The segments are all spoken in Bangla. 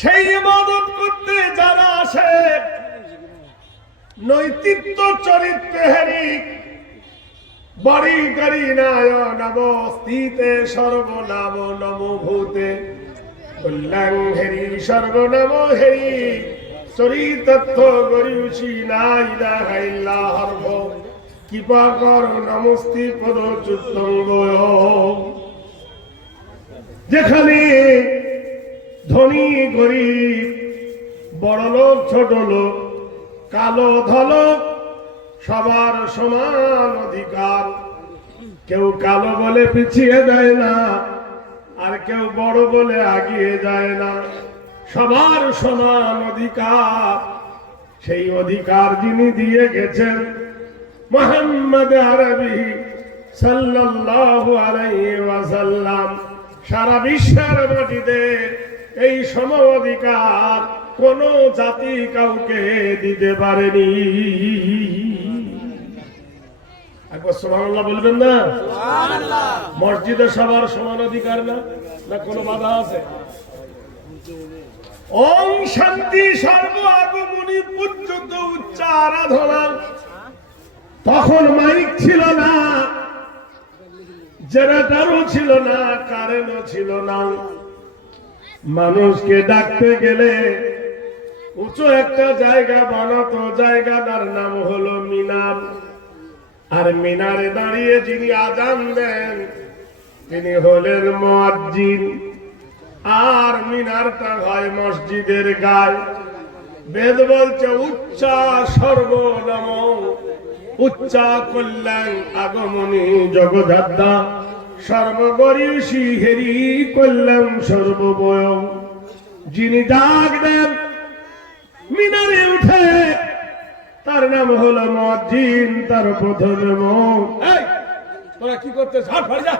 সেই ইবাদত করতে যারা আসে নৈতিত্ব চরিত্রে হেরিক বাড়ি গাড়ি নায় নব স্থিতে সর্বনাম নম ভূতে কল্যাণ হেরি সর্বনাম হেরি চরিতত্ব গরিউছি না ইলাহা ইল্লাল্লাহ কৃপা কর নমস্তি পদ চুত্তঙ্গ। যেখানে ধনী গরিব বড় লোক ছোট লোক কালো ধলো সবার সমান অধিকার, কেউ কালো বলে পিছিয়ে দেয় না আর কেউ বড় বলে আগিয়ে যায় না, সবার সমান অধিকার। সেই অধিকার যিনি দিয়ে গেছেন মুহাম্মদ আরবি সাল্লাল্লাহু আলাইহি ওয়াসাল্লাম, সারা বিশ্বের মাটিতে এই সম অধিকার কোন জাতি কাউকে দিতে পারেনি। একবার সুবহানাল্লাহ বলবেন না? সুবহানাল্লাহ। মসজিদে সবার সমান অধিকার না, না কোনো বাধা আছে? ওম শান্তি সর্ব আগমনী পূজ্যত উচ্চ আরাধনা। তখন মাইক ছিল না, জেনারেটরও ছিল না, কারেন্টও ছিল না। মানুষকে ডাকতে গেলে উঁচু একটা জায়গা বানাতো, জায়গাটার নাম হলো মিনার। আর মিনারে দাঁড়িয়ে যিনি আজান দেন তিনি হলেন মুয়াজ্জিন। আর মিনারটা হয় মসজিদের গায়। বেদ বলছে উচ্চা সর্বনম, উচ্চা কল্যাণ আগমনী জগদ্ধাত্রী সর্বগরিয়সী হেরি কল্যাণ সর্ববয়। যিনি ডাক দেন মিনারে উঠে তার নাম হলো মুয়াজ্জিন। তার প্রথমে এই তোরা কি করতে ঝাড় ফাড় যা,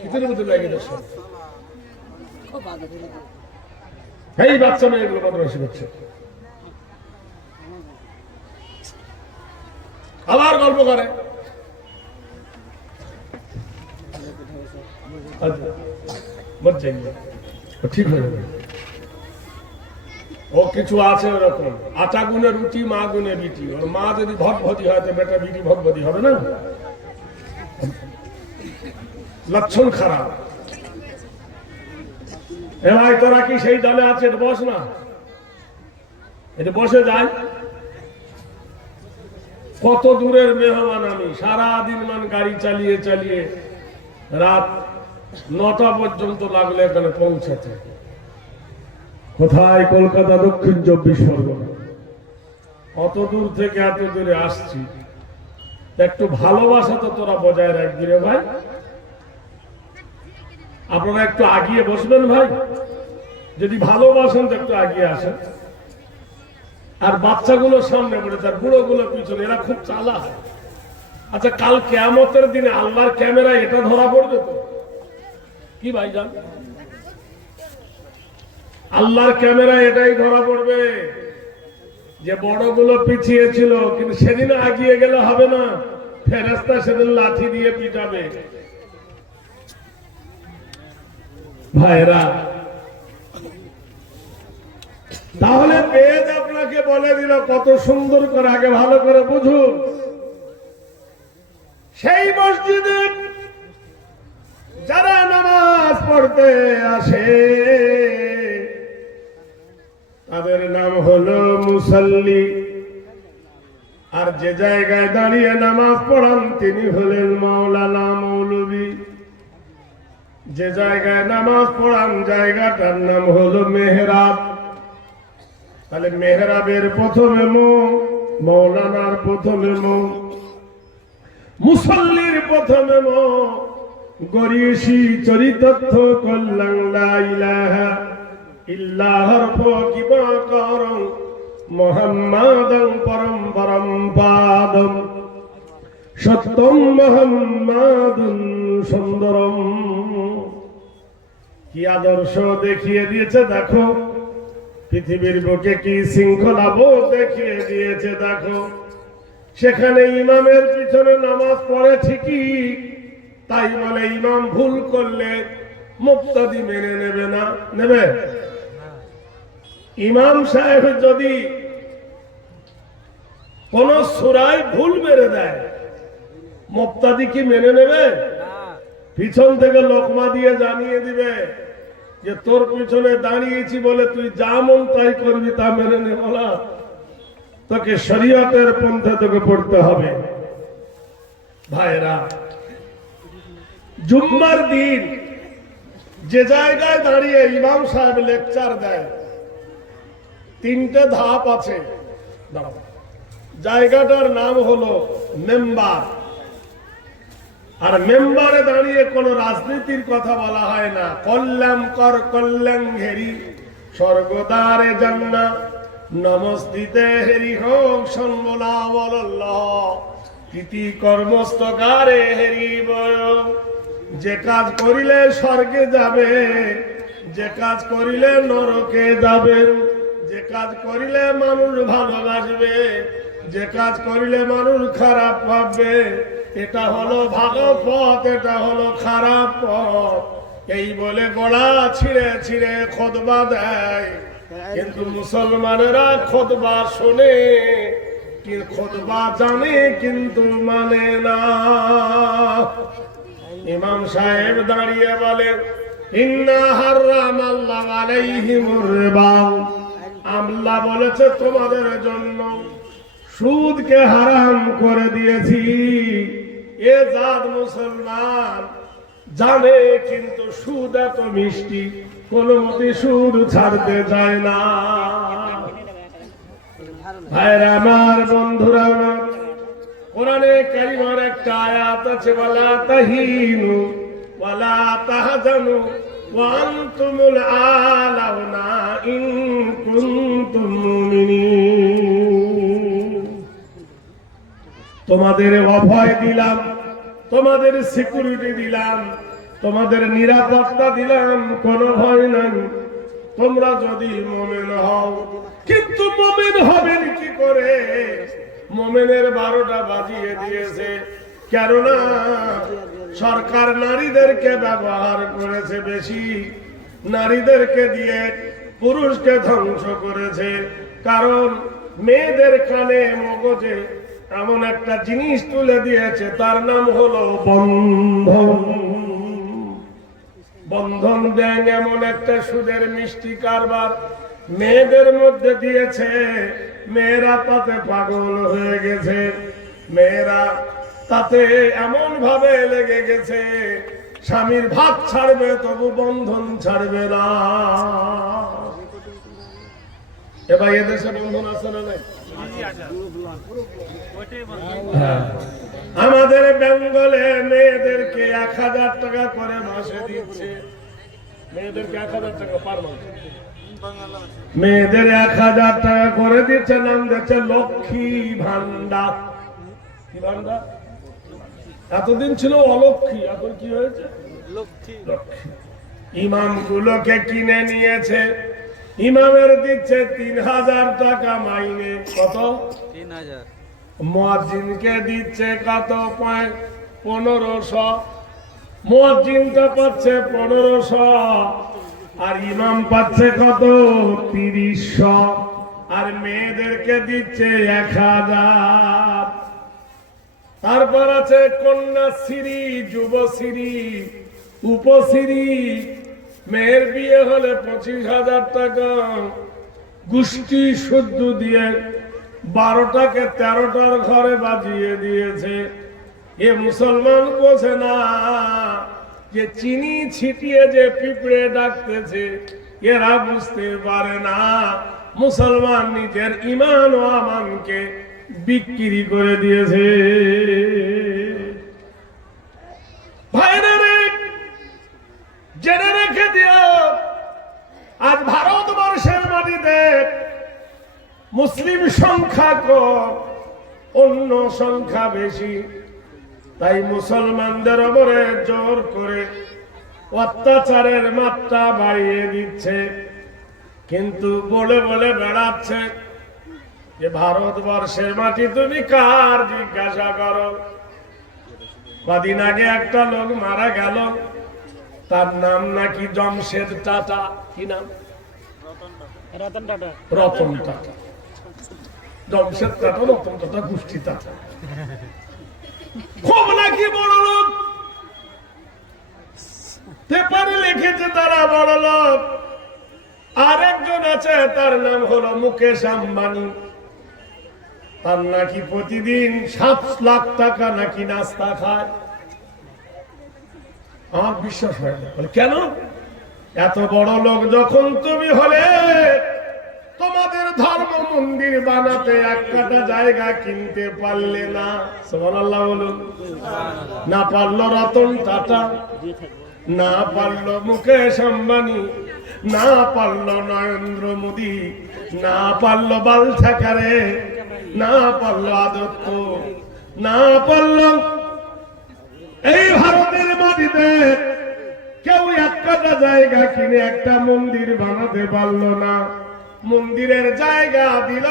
কিসের মধ্যে লাগে দোষ? এই বাচ্চা মেয়েগুলো বদমাইশি করছে, আবার গল্প করে। ঠিক হয়ে যাবে। ও কিছু আছে ওরকম, আটা গুনে রুটি মা গুনে বিটি। ওর মা যদি ভটভটি হয় তো বেটা বিটি ভটভটি হবে না, লক্ষণ খারাপ। এ ভাই তোরা কি সেই দলে আছে? এটা বস না, এটা বসে যায়। কত দূরের মেহমান আমি, সারাদিন মান গাড়ি চালিয়ে চালিয়ে রাত 9টা পর্যন্ত লাগলো এখানে পৌঁছাতে। কোথায়? কলকাতা, দক্ষিণ 24 পরগনা। অত দূর থেকে এত দূরে আসছি, একটু ভালোবাসা তো তোরা বজায় রাখবি রে ভাই। আপনারা একটু আগিয়ে বসবেন ভাই, যদি ভালোবাসেন তো একটু আগিয়ে আসেন। আর বাচ্চাগুলো সামনে পড়ে, তার বুড়োগুলো পিছনে, এরা খুব চালাক। আচ্ছা, কাল কিয়ামতের দিনে আল্লাহর ক্যামেরায় এটা ধরা পড়বে তো কি ভাই জান? আল্লাহর ক্যামেরায় এটাই ধরা পড়বে যে বড়গুলো পিছিয়ে ছিল, কিন্তু সেদিন আগিয়ে গেলে হবে না, ফেরেশতা সেদিন লাঠি দিয়ে পিটাবে। ভাইরা, তাহলে বেদ আপনাকে বলে দিল কত সুন্দর করে, আগে ভালো করে বুঝুন। সেই মসজিদে যারা নামাজ পড়তে আসে তাদের নাম হলো মুসাল্লি। আর যে জায়গায় দাঁড়িয়ে নামাজ পড়ান তিনি হলেন মাওলানা, মৌলবী। যে জায়গায় নামাজ পড়ান জায়গাটার নাম হলো মেহরাব। তাহলে মেহরাবের প্রথমে মৌলানার প্রথমে মুসল্লির প্রথমে গরিয়সী চরিতত্ব কল্যাণ লা ইলাহা ইল্লাল্লাহর ফকিবা করং মুহাম্মাদং পরম পরম পাদম সত্যম মুহাম্মাদুন সুন্দরম। কি আদর্শ দেখিয়ে দিয়েছে দেখো, পৃথিবীর বুকে কি শৃঙ্খলা বোধ দেখিয়ে দিয়েছে দেখো। সেখানে ইমামের পিছনে নামাজ পড়ে ঠিকই, তাই বলে ইমাম ভুল করলে মুক্তাদি মেনে নেবে না, নেবে? ইমাম সাহেব যদি কোন সূরায় ভুল মেরে দেয়, মুক্তাদি কি মেনে নেবে? পিছন থেকে লোকমা দিয়ে জানিয়ে দিবে যে তোর পিছনে দাঁড়িয়েছি বলে তুই যা মন তাই করবি, তা মেনে নেব না, তোকে শরীয়তের পন্থা তোকে পড়তে হবে। ভাইরা, জুম্মার দিন যে জায়গায় দাঁড়িয়ে ইমাম সাহেব লেকচার দেয়, তিনটে ধাপ আছে। জায়গাটার নাম হলো মেম্বার। আর মেম্বারে দাঁড়িয়ে কোন রাজনীতির কথা বলা হয় না। কল্যাণ কর কল্যাণ ঘেরি স্বর্গদ্বারে জান্না, নমস্তিতে হেরি হোক সন্মলা বল্লাহ, প্রীতি কর্মস্তকারে হেরি বয়। যে কাজ করিলে স্বর্গে যাবে, যে কাজ করিলে নরকে যাবে, যে কাজ করিলে মানুষ ভালোবাসবে, যে কাজ করিলে মানুষ খারাপ ভাববে, এটা হলো ভালো পথ, এটা হলো খারাপ পথ। এই বলে গলা ছিঁড়ে ছিঁড়ে খুতবা দেয়। কিন্তু মুসলমানেরা খুতবা শোনে, খুতবা জানে কিন্তু মানে না। ইমাম সাহেব দাঁড়িয়ে বলে, ইন্না হারামাল্লাহু আলাইহিমুর রিবা, আল্লাহ বলেছে তোমাদের জন্য সুদকে হারাম করে দিয়েছি। এ জাত মুসলমান জানে, কিন্তু সুদ এত মিষ্টি, কোন মতে সুদ ছাড়তে চায় না। ভাইরা আমার, বন্ধুরা আমার, কোরআনে কারিমার একটা আয়াত আছে, ওয়ালা তাহিনু ওয়ালা তাহজানু ওয়া আনতুমুল আলাউনা ইন কুনতুম মুমিনিন। তোমাদের অভয় দিলাম, তোমাদের সিকিউরিটি দিলাম, তোমাদের নিরাপত্তা দিলাম, কোনো ভয় নাই, তোমরা যদি মুমিন হও। কিন্তু মুমিন হবেন কি করে? মুমিনের 12টা বাজিয়ে দিয়েছে। কেননা সরকার নারীদেরকে ব্যবহার করেছে বেশি, নারীদেরকে দিয়ে পুরুষকে ধ্বংস করেছে। কারণ মেয়েদের কানে মগজে এমন একটা জিনিস তুলে দিয়েছে, তার নাম হলো বন্ধন। বন্ধন ব্যাংক এমন একটা সুদের মিষ্টি কারবার মেয়েদের মধ্যে দিয়েছে। মেয়েরা তাতে পাগল হয়ে গেছে, মেয়েরা তাতে এমন ভাবে লেগে গেছে, স্বামীর ভাত ছাড়বে তবু বন্ধন ছাড়বে না। এবার এদেশে বন্ধন আছে না নাই? আমাদের বেঙ্গলে মেয়েদেরকে 1000 টাকা করে মাসে দিচ্ছে। মেয়েদেরকে 1000 টাকা পার মাস, মেয়েদের 1000 টাকা করে দিচ্ছে। নাম দিচ্ছে লক্ষ্মী ভান্ডার। কি ভান্ডার? এতদিন ছিল অলক্ষ্মী, এখন কি হয়েছে? লক্ষ্মী। ইমাম গুলোকে কিনে নিয়েছে, ইমামের দিচ্ছে 3000 টাকা মাইনে। কত? 3000। মুয়াজ্জিনকে দিচ্ছে কত? 1500। মুয়াজ্জিনটা পাচ্ছে 1500, আর ইমাম পাচ্ছে কত? 3000। আর মেয়েদেরকে দিচ্ছে 1000। তারপর আছে কন্যাশ্রী, যুবশ্রী, উপশ্রী। মেয়ের বিয়ে হলে 25,000 টাকা। গোষ্ঠী শুদ্ধ দিয়ে 12টাকে 13টার ঘরে বাজিয়ে দিয়েছে। এ মুসলমান বোঝে না যে চিনি ছিটিয়ে যে পিঁপড়ে ডাকতেছে, এরা বুঝতে পারে না মুসলমান নিজের ঈমান ও আমানকে বিক্রি করে দিয়েছে। ভাইরা রে, জেনে রেখে দিও, আজ ভারতবর্ষের মাটিতে মুসলিম সংখ্যা কম, অন্য সংখ্যা বেশি। তাই মুসলমানদের উপরে জোর করে অত্যাচারের মাত্রা বাড়িয়ে দিচ্ছে। কিন্তু বলে বলে বেড়াচ্ছে যে ভারতবর্ষের মাটি তুমি কার? জিজ্ঞাসা করো। কদিন আগে একটা লোক মারা গেল, তার নাম নাকি জমশেদ টাটা। কি নাম? রতন টাটা। রতন টাটা। জমশেদ টাটা, রতন টাটা, গোষ্ঠী টাটা, খুব নাকি বড় লোক। পেপারে লিখেছে তারা বড় লোক। আরেকজন আছে, তার নাম হলো মুকেশ আম্বানি। তার নাকি প্রতিদিন 7 লাখ টাকা নাকি নাস্তা খায়। আমার বিশ্বাস হয় না। বলে কেন? এত বড় লোক যখন তুমি হলে, তোমাদের ধর্ম মন্দির বানাতে 1 কাঠা জায়গা কিনতে পারলে না। সুবহানাল্লাহ বলুন। না পারলো রতন টাটা, না পারলো মুকেশ আম্বানি, না পারলো নরেন্দ্র মোদী, না পারলো বাল ঠাকরে, না পারলো আদত্ত, না পারলো এই ভারতের মাটিতে কেউ 1 কাঠা জায়গা কিনে একটা মন্দির বানাতে পারলো না। মন্দিরের জায়গা দিল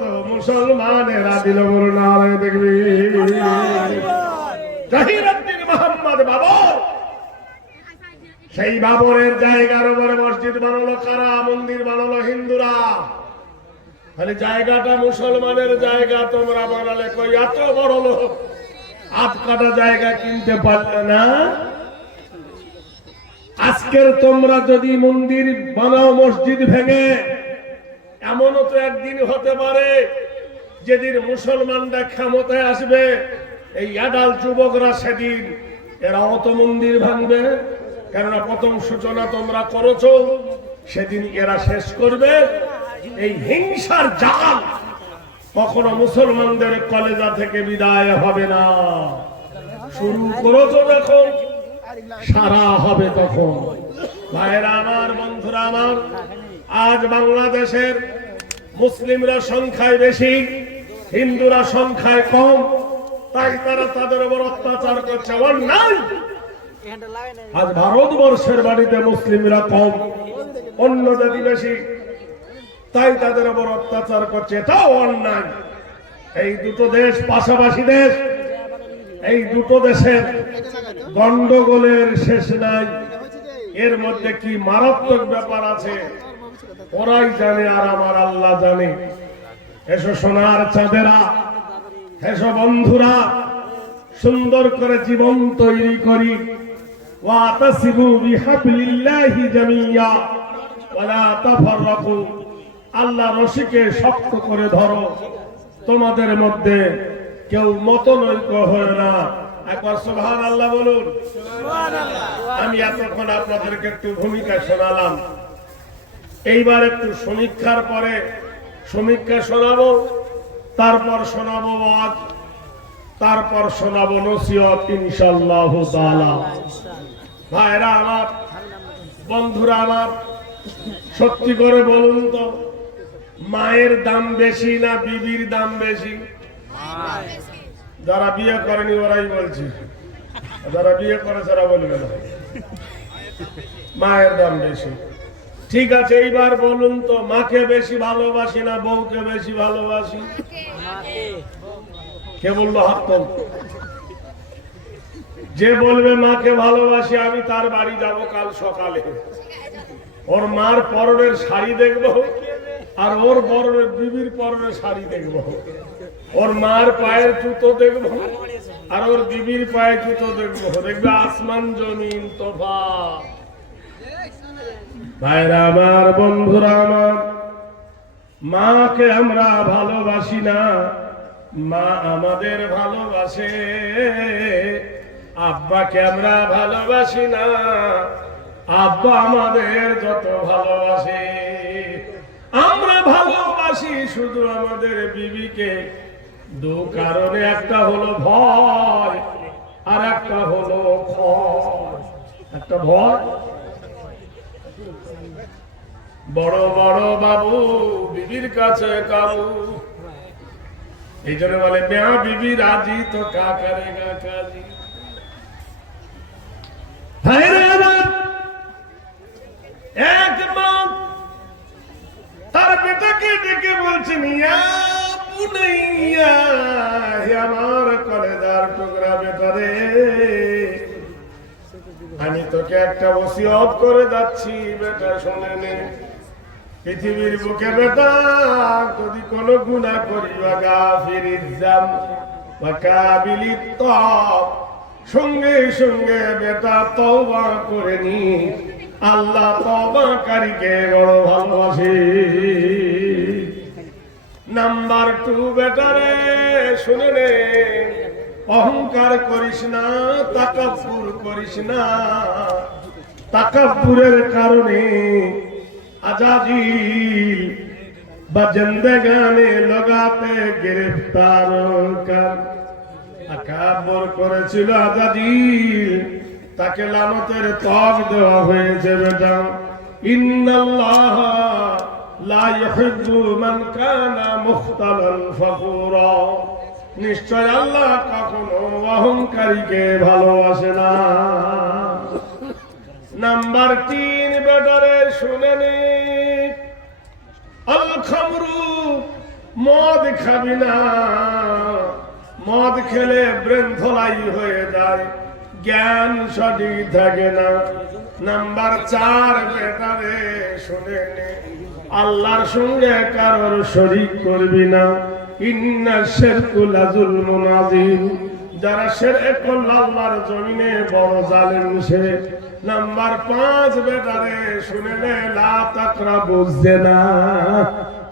তো মুসলমানেরা দিল। বলুন আরে দেখবি জাহিরুদ্দিন মোহাম্মদ বাবর, সেই বাবরের জায়গার উপরে মসজিদ বানালো কারা? মন্দির বানালো হিন্দুরা। তাহলে জায়গাটা মুসলমানের জায়গা, তোমরা বানালে কই? এত বড় লোক 8 কাঠা জায়গা কিনতে পারলে না। আজকের তোমরা যদি মন্দির বানাও মসজিদ ভেঙে, এমনও তো একদিন হতে পারে যেদিন মুসলমানরা ক্ষমতায় আসবে, এই আডাল যুবকরা সেদিন এরাও তো মন্দির ভাঙবে। কেননা প্রথম সূচনা তোমরা করেছো, সেদিন এরা শেষ করবে। এই হিংসার জাল কখনো মুসলমানদের কলেজা থেকে বিদায় হবে না। শুরু করেছো যখন, সারা হবে তখন। ভাইরা আমার, বন্ধুরা আমার, আজ বাংলাদেশের মুসলিমরা সংখ্যায় বেশি, হিন্দুরা সংখ্যায় কম, তাই তারা তাদের উপর অত্যাচার করছে। অন্যায়। আজ ভারতবর্ষের বাড়িতে মুসলিমরা কম, অন্য জাতি বেশি, তাই তাদের উপর অত্যাচার করছে। এটাও অন্যায়। এই দুটো দেশ পাশাপাশি দেশ, এই দুটো দেশের গন্ডগোলের শেষ নাই। এর মধ্যে কি মারাত্মক ব্যাপার আছে ওরাই জানে, আর আমার আল্লাহ জানে। এসো সোনার চাঁদেরা, এসো বন্ধুরা, সুন্দর করে জীবন তৈরি করি। ওয়াতাসিবু বিহাবলিল্লাহি জামিয়া ওয়ালা তাফাররাকু। আল্লাহ রশিকে শক্ত করে ধরো, তোমাদের মধ্যে কেউ মতনৈক্য হয় না। একবার সুবহানাল্লাহ বলুন। আমি এতক্ষণ আপনাদেরকে একটু ভূমিকা শোনালাম, এইবার একটু সমীক্ষার পরে সমীক্ষা শোনাবো, তারপর শোনাবো ওয়াজ, তারপর শোনাবো নসিহত ইনশাআল্লাহ তাআলা। ভাইরা আমার, বন্ধুরা আমার, সত্যি করে বলুন তো, মায়ের দাম বেশি না বিবির দাম বেশি? যারা বিয়ে করেনি ওরাই বলছে, যারা বিয়ে করেছে তারা বলবে না। মায়ের দাম বেশি। ঠিক আছে, এইবার বলুন তো, মাকে বেশি ভালোবাসি না বউকে বেশি ভালোবাসি? কে বললো হাত তোল। যে বলবে মাকে ভালোবাসি, আমি তার বাড়ি যাব কাল সকালে। ওর মার পরনের শাড়ি দেখবো, আর ওর পরনের বিবির পরনের শাড়ি দেখবো। ওর মার পায়ের জুতো দেখবো, আর ওর বিবির পায়ের জুতো দেখবো। দেখবে আসমান জমিন তফাৎ। ভাইরা আমার, বন্ধুরা আমার, মাকে আমরা ভালোবাসি না, মা আমাদের ভালোবাসে। আব্বাকে আমরা ভালোবাসি না, আব্বা আমাদের যত ভালোবাসে। আমরা ভালোবাসি শুধু আমাদের বিবিকে দু কারণে। একটা হলো ভয়, আর একটা হলো ক্ষয়। একটা ভয়, বড় বড় বাবু বিবির কাছে কাবু। এই জন্য বলে মেয়া বিবি রাজি তো কা করেগা কাজী। এক মা তার বেটাকে ডেকে বলছেন, ইয়া বুনাইয়া, হে আমার কলেজার টুকরা বেটা রে, আমি তোকে একটা ওসিয়ত করে যাচ্ছি, বেটা শুনে নে। পৃথিবীর বুকে বেটা যদি কোনো গুনাহ করি বা গাফিরিজ যাম বা কাবিলিত তওব, সঙ্গে সঙ্গে বেটা তওবা করে নি। আল্লাহ তওবাকারীকে বড় ভালোবাসে। নাম্বার 2 বেটারে শুনে নে, অহংকার করিস না, তাকাব্বুর করিস না। তাকাব্বুরের কারণে আজাজিল বা জিন্দেগানে লাগাতে গ্রেফতার কর। তাকাব্বুর করেছিল আজাজিল, তাকে লানতের তক দেওয়া হয়েছে বেটা। ইন্নাল্লাহ লা ইউহিব্বু মান কানা মুখতালান ফাখুরা। নিশ্চয় আল্লাহ কখনো অহংকারীকে ভালোবাসে না। নাম্বার 3 বেটারে শুনে নে, আল খামরু, মদ খাবি না। মদ খেলে ব্রেন ধলাই হয়ে যায়, জ্ঞান সঠিক থাকে না। নাম্বার 4 বেটারে শুনে নে, আল্লাহর সঙ্গে কারোর শরীক করবি না। ইন্না শিরকু লাযুলমুন আযীম। যারা শিরক করল আল্লাহর জমিনে বড় জালেম সে। নাম্বার 5 বেটারে শুনে নে, লা তাকরাবুজ জিনা।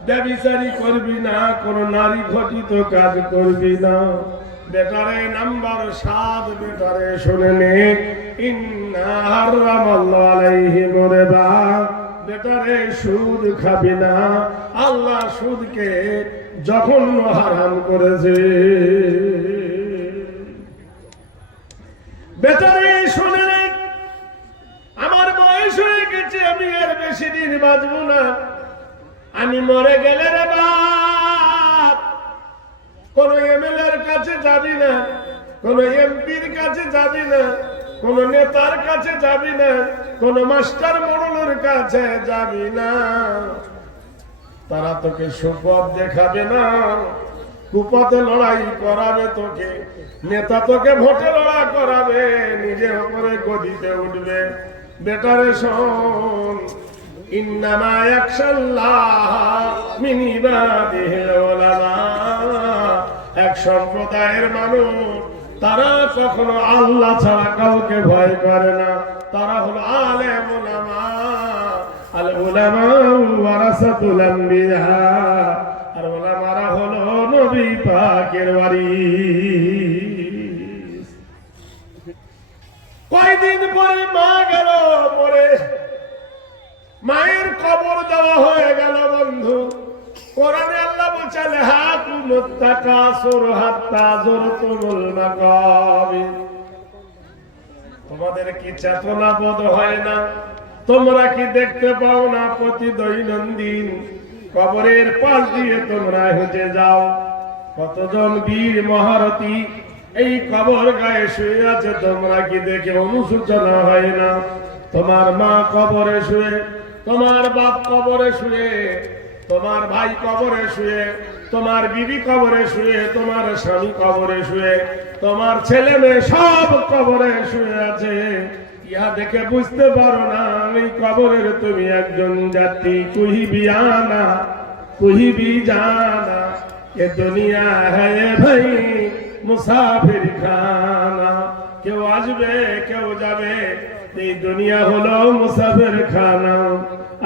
ব্যভিচারী করবি না, কোন নারী ঘটিত কাজ করবি না বেটারে। নাম্বার 7 বেটারে শুনে নে, ইন্না হারামাল্লাহু আলাইহিমুর রিবা। বেটারে সুদ খাবি না, আল্লাহ সুদকে জঘন্য হারাম করেছে। বেটারে শুনে নে, আমার বয়স হয়ে গেছে, আমি আর বেশি দিন বাঁচব না। আমি মরে গেলে রে বাপ কোন এমএলএর কাছে যাবি না, কোন এমপির কাছে যাবি না, কোন নেতার কাছে যাবি না, কোন মাস্টার মোড়লের কাছে যাবি না। তারা তোকে সুপথ দেখাবে না, কুপথে লড়াই করাবে তোকে। নেতা তোকে ভোটে লড়াই করাবে, নিজে উপরে গদিতে উঠবে। বেটারে শোন, ইন্নামা ইয়াখশাল্লাহ মিন ইবাদিহিল উলামা। এক সম্প্রদায়ের মানুষ, তারা কখনো আল্লাহ ছাড়া কাউকে ভয় করে না। তারা হলো আলেম উলামা। আল উলামা ওয়ারাসাতুল আম্বিয়া। আর উলামারা হলো নবী পাকের ওয়ারিস। কয়দিন পরে মা গেল মরে, মায়ের কবর দেওয়া হয়ে গেল বন্ধু। কোরআনে আল্লাহ বলছে, লাহাকুমুত তাকাসুর হাত্তা যুরতুমুল মাকাবির। তোমাদের কি চেতনা বোধ হয় না? তোমরা কি দেখতে পাও না প্রতি দৈনন্দিন কবরের পাশ দিয়ে তোমরা হেঁটে যাও? কতজন বীর মহারথী এই কবর গায়ে শুয়ে আছে, তোমরা কি দেখে অনুশোচনা হয় না? তোমার মা কবরে শুয়ে, তোমার বাপ কবরে শুয়ে, তোমার ভাই কবরে শুয়ে, তোমার বিবি কবরে শুয়ে, তোমার স্বামী কবরে শুয়ে, তোমার ছেলে মেয়ে সব কবরে শুয়ে আছে। ইহা দেখে বুঝতে পারো না এই কবরের তুমি একজন যাত্রী। কুহিবি আনা কুহিবি জানা, এ দুনিয়া হ্যায় ভাই মুসাফির খানা। কেউ আসবে কেউ যাবে, এই দুনিয়া হলো মুসাফির খানা।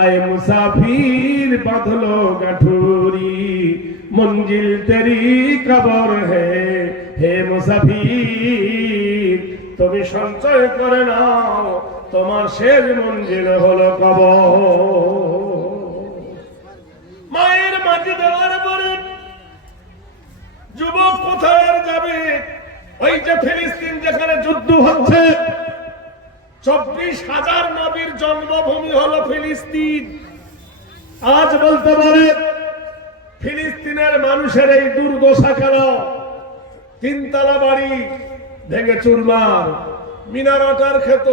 আয় মুসাফির বাঁধলো গাঠুরি, মঞ্জিল তেরি কবর হে মুসাফির। তুমি সঞ্চয় করে নাও, তোমার শেষ মঞ্জিল হলো কবর। মায়ের মাটি দেওয়ার পরে যুবক কোথায় যাবে? ওই যে ফিলিস্তিন যেখানে যুদ্ধ হচ্ছে, 24,000 নবীর জন্মভূমি হলো ফিলিস্তিন। আজ বলতে পারে ফিলিস্তিনের মানুষের এই দুর্দশা কেন? 3 তলা বাড়ি ভেঙে চুরমার, মিনারটার খেত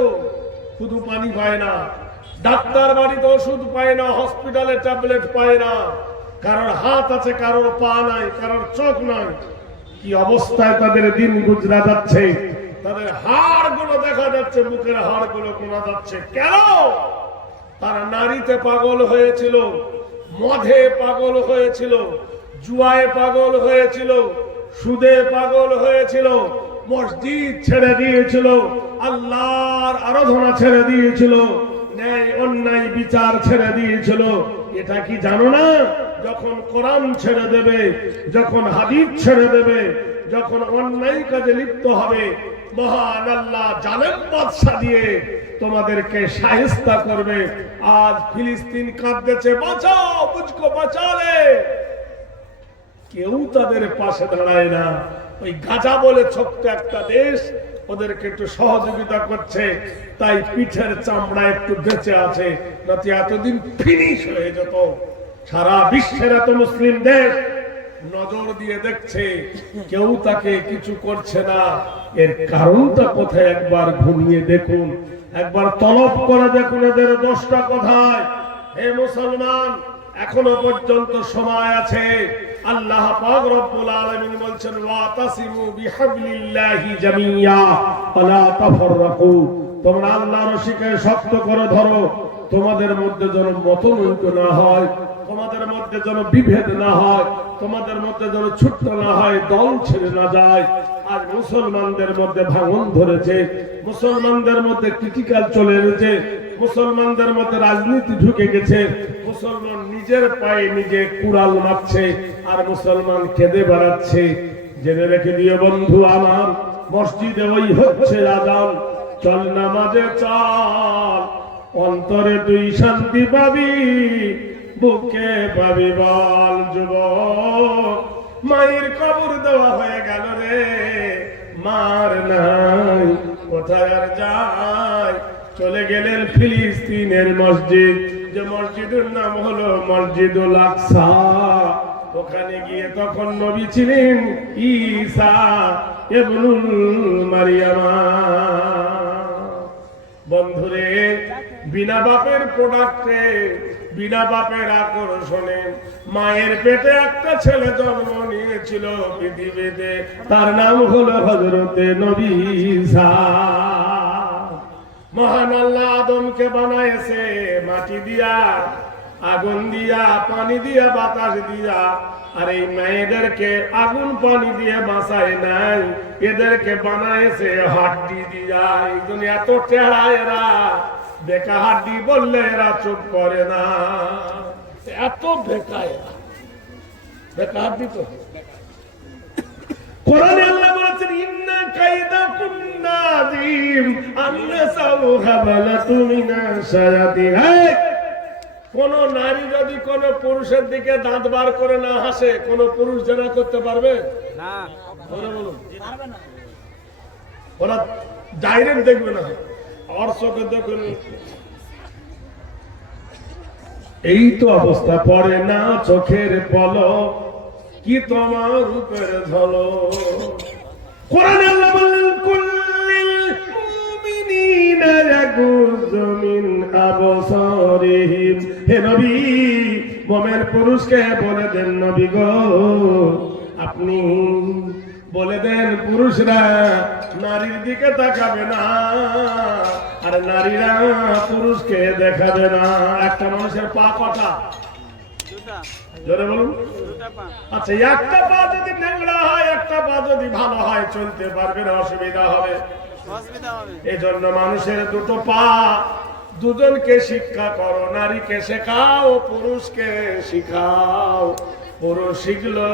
শুধু পানি পায় না, ডাক্তার বাড়িতে ওষুধ পায় না, হসপিটালে ট্যাবলেট পায় না, কারোর হাত আছে কারোর পা নাই, কারোর চোখ নাই। কি অবস্থায় তাদের দিন গুজরা যাচ্ছে। তাদের হাড় গুলো দেখা যাচ্ছে, মুখের হাড় গুলো শোনা যাচ্ছে। কেন? তারা নারীতে পাগল হয়েছিল, মদে পাগল হয়েছিল, জুয়ায় পাগল হয়েছিল, সুদে পাগল হয়েছিল, মসজিদ ছেড়ে দিয়েছিল, আল্লাহর আরাধনা ছেড়ে দিয়েছিল, ন্যায় অন্যায় বিচার ছেড়ে দিয়েছিল। এটা কি জানো না? যখন কোরআন ছেড়ে দেবে, যখন হাদিস ছেড়ে দেবে, যখন অন্যায় কাজে লিপ্ত হবে, মহান আল্লাহ জালেম বাদশা দিয়ে তোমাদেরকে শায়েস্তা করবে। আজ ফিলিস্তিন কাঁদতেছে, বাঁচাও মুঝকো বাঁচালে, কেউ তাদের পাশে দাঁড়ায় না। ওই গাজা বলে ছোট্ট একটা দেশ ওদেরকে একটু সহযোগিতা করছে, তাই পিঠের চামড়া একটু বেঁচে আছে, নাকি এতদিন ফিনিশ হয়ে যেত। সারা বিশ্বের এত মুসলিম দেশ নজর দিয়ে দেখছে, কেউ তাকে কিছু করছে না। এর কারণটা কোথায় একবার ঘুমিয়ে দেখুন, একবার তলব করে দেখুন এদের দোষটা কোথায়। হে মুসলমান, এখনো পর্যন্ত সময় আছে। আল্লাহ পাক রব্বুল আলামিন বলছেন, ওয়াতাসিমু বিহাবলিল্লাহি জামিয়া ওয়ালা তাফাররাকু, তোমরা আল্লাহর রশিকে শক্ত করে ধরো, তোমাদের মধ্যে যেন মতনৈক্য না হয়, তোমাদের মধ্যে যেন বিভেদ না হয়, তোমাদের মধ্যে যেন ছুট্ট না হয়, দল ছেড়ে না যায়। আজ মুসলমানদের মধ্যে ভাঙন ধরেছে, মুসলমানদের মধ্যে ক্রিটিক্যাল চলে এসেছে, মুসলমানদের মধ্যে রাজনীতি ঢুকে গেছে, মুসলমান নিজের পায়ে নিজে কুড়াল মারছে, আর মুসলমান কেঁদে বেড়াচ্ছে। জেনে রেখে দিও বন্ধু আমার, মসজিদে ওই হচ্ছে আযান, চল নামাজে চল, অন্তরে তুই শান্তি পাবি, বুকে পাবি বল। যুবক, মায়ের কবর দেওয়া হয়ে গেল রে, মার নাই, কোথায় আর যায়? চলে গেলেন ফিলিস্তিনের মসজিদ, যে মসজিদের নাম হলো মসজিদুল আকসা। ওখানে গিয়ে তখন নবী ছিলেন ঈসা ইবনুল মারিয়ামা। বন্ধুরে, বিনা বাপের প্রোডাক্টে, বিনা বাপের আকর্ষণে মায়ের পেটে একটা ছেলে জন্ম নিয়েছিল পৃথিবীতে, তার নাম হলো হযরতে নবী ঈসা। মহান আল্লাহ আদমকে বানাইছে মাটি দিয়া, আগুন দিয়া, পানি দিয়া, বাতাস দিয়া। আর এই মেয়েদেরকে আগুন পানি দিয়ে বাঁচায় নাই, এদেরকে বানাইছে হাড্ডি দিয়া। এই জন্য এত টেড়া এরা, বেকা হাড্ডি বললে এরা চুপ করে না, এত বেকা এরা, বেকা হাড্ডি তো। কোরআনে আল্লাহ বলেছেন, ইন্না কাইদাকুন্না আযীম আন্নাসাউ হাবালাতু মিনাশ শায়াতিন। কোন নারী যদি কোন পুরুষের দিকে দাঁত বার করে না হাসে, কোন পুরুষ জেনা করতে পারবে না? বলুন, ওরা ডাইরেক্ট দেখবে না, আর চোখে দেখুন। এই তো অবস্থা, পড়ে না চোখের পলক, কি তোমার রূপের ঝলক। কোরআনে আল্লাহ বললেন, কুল্লিল মুমিনিনা ইয়াগুযু মিন আবসারিহিম। হে নবী, মুমিন পুরুষকে বলে দেন, নবী গো আপনি বলে দেন পুরুষরা নারীর দিকে তাকাবে না, আর নারীরা পুরুষকে দেখাবে না। একটা মানুষের পা কটা? জোরে বলুন। আচ্ছা, একটা পা যদি ন্যাংরা হয়, একটা পা যদি ভালো হয়, চলতে পারবে না, অসুবিধা হবে। এই জন্য মানুষের দুটো পা, দুজনকে শিক্ষা করো, নারীকে শেখাও, পুরুষকে শিখাও। পুরুষ শিখলো,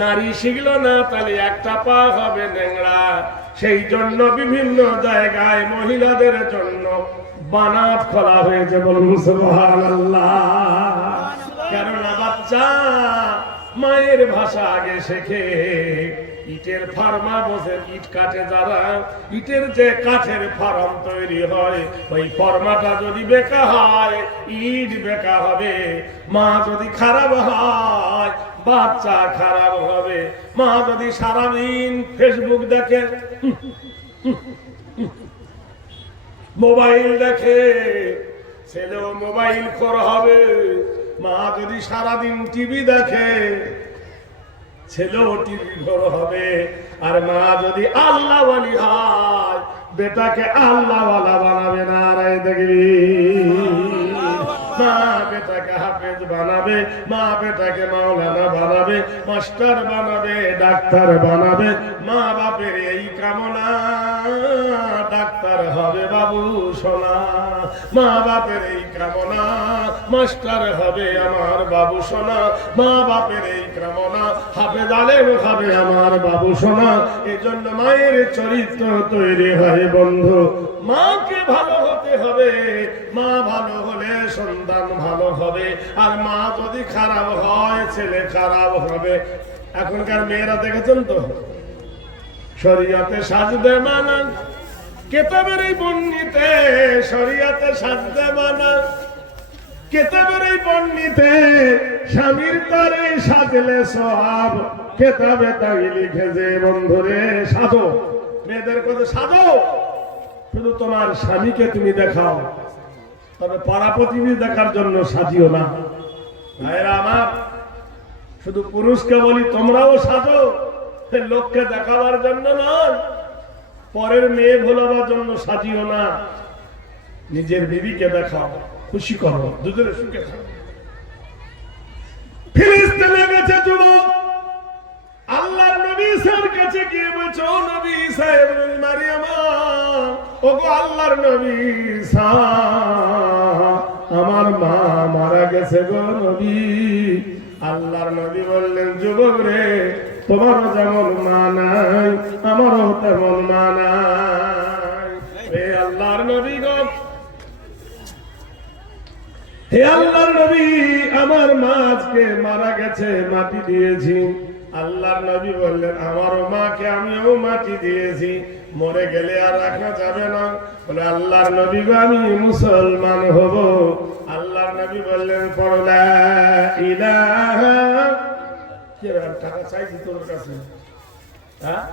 নারী শিখলো না, তাহলে একটা পা হবে ন্যাংরা। সেই জন্য বিভিন্ন জায়গায় মহিলাদের জন্য বানাত খোলা হয়েছে। বলুন সুবহানাল্লাহ। কেননা বাচ্চা মায়ের ভাষা আগে শেখে। ইটের ফার্মা বসে ইট কাটে যারা, ইটের যে কাঠের ফার্ম তৈরি হয়, ওই ফর্মাটা যদি বেকা হয়, ইট বেকা হবে। মা যদি খারাপ হয়, বাচ্চা খারাপ হবে। মা যদি সারাদিন ফেসবুক দেখে, মোবাইল দেখে, ছেলেও মোবাইল খোর হবে। মা যদি সারাদিন টিভি দেখে, ছেলেও টিভি ঘর হবে। আর মা যদি আল্লাহ ওয়ালি হয়, বেটাকে আল্লাহ ওয়ালা বানাবে না। আর দেখবি মা বেটাকে হাফেজ বানাবে, মা বেটাকে মাওলানা বানাবে, মাস্টার বানাবে, ডাক্তার বানাবে। মা বাপের এই কামনা, ডাক্তার হবে বাবু সোনা। মা বাপের এই কামনা, মাস্টার হবে আমার বাবু সোনা। মা বাপের এই কামনা, হাফেজ আলেম হবে আমার বাবু সোনা। এই জন্য মায়ের চরিত্র তৈরি হয় বন্ধু। মাকে ভালো হতে হবে, মা ভালো হলে সন্তান ভালো হবে। আর মা যদি খারাপ হয়, ছেলে খারাপ হবে। এখনকার মেয়েরা দেখেছেন তো, শরীয়তে সাজদে মানা, কেতাবের এই বর্ণিতে শরীয়তে সাজদে মানা, কেতাবের এই বর্ণিতে স্বামীর তরে সাজলে সওয়াব। কেতাবে তাই লিখেছে বন্ধুরে সাজো, মেয়েদের কথা সাজো, শুধু তোমার স্বামীকে তুমি দেখাও, তবে পাড়া প্রতিবেশী দেখার জন্য সাজিও না। ভাইরা আমার, শুধু পুরুষকে বলি তোমরাও সাজো, লোককে দেখাবার জন্য নয়, পরের মেয়ে ভোলাবার জন্য সাজিও না। নিজের বিবিকে দেখাও, খুশি করো, দুজনে সুখে থাকো। ফিলিস্তিনে গেছে যুবক, আল্লাহর নবী ঈসার কাছে গিয়ে বলছে, ও নবী ঈসা ইবনে মারইয়াম, ওগো আল্লাহর নবী ঈসা, আমার মা মারা গেছে গো নবী। আল্লাহর নবী বললেন, যুবক রে, তোমারও যেমন মা নাই, আমারও তেমন মা নাই। হে আল্লাহর নবী গো, হে আল্লাহর নবী, আমার মা আজকে মারা গেছে, মাটি দিয়েছি। আল্লাহর নবী বললেন, আমারও মাকে আমিও মাটি দিয়েছি, মরে গেলে আর রাখা যাবে না। বলে, আল্লাহর নবী গো, আমি মুসলমান হব। আল্লাহর নবী বললেন, পড়ো লা ইলাহা। কি টাকা চাইছি তোর কাছে? হ্যাঁ,